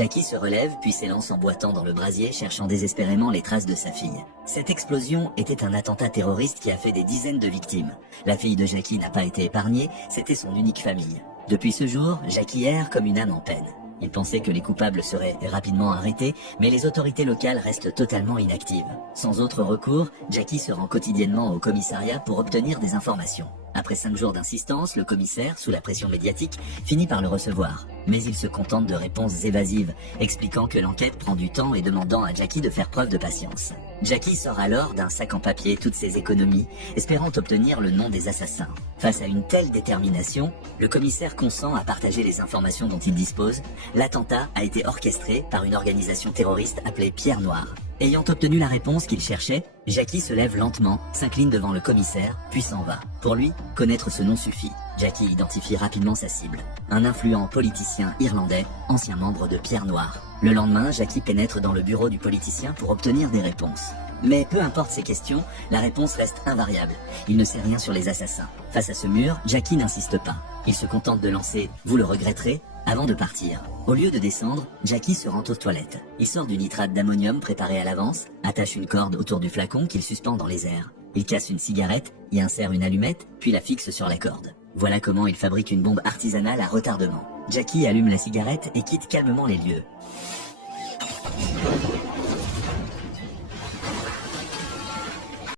Jackie se relève puis s'élance en boitant dans le brasier cherchant désespérément les traces de sa fille. Cette explosion était un attentat terroriste qui a fait des dizaines de victimes. La fille de Jackie n'a pas été épargnée, c'était son unique famille. Depuis ce jour, Jackie erre comme une âme en peine. Il pensait que les coupables seraient rapidement arrêtés, mais les autorités locales restent totalement inactives. Sans autre recours, Jackie se rend quotidiennement au commissariat pour obtenir des informations. Après 5 jours d'insistance, le commissaire, sous la pression médiatique, finit par le recevoir. Mais il se contente de réponses évasives, expliquant que l'enquête prend du temps et demandant à Jackie de faire preuve de patience. Jackie sort alors d'un sac en papier toutes ses économies, espérant obtenir le nom des assassins. Face à une telle détermination, le commissaire consent à partager les informations dont il dispose. L'attentat a été orchestré par une organisation terroriste appelée Pierre Noire. Ayant obtenu la réponse qu'il cherchait, Jackie se lève lentement, s'incline devant le commissaire, puis s'en va. Pour lui, connaître ce nom suffit. Jackie identifie rapidement sa cible. Un influent politicien irlandais, ancien membre de Pierre Noire. Le lendemain, Jackie pénètre dans le bureau du politicien pour obtenir des réponses. Mais peu importe ses questions, la réponse reste invariable. Il ne sait rien sur les assassins. Face à ce mur, Jackie n'insiste pas. Il se contente de lancer « Vous le regretterez ?» avant de partir. Au lieu de descendre, Jackie se rend aux toilettes. Il sort du nitrate d'ammonium préparé à l'avance, attache une corde autour du flacon qu'il suspend dans les airs. Il casse une cigarette, y insère une allumette, puis la fixe sur la corde. Voilà comment il fabrique une bombe artisanale à retardement. Jackie allume la cigarette et quitte calmement les lieux.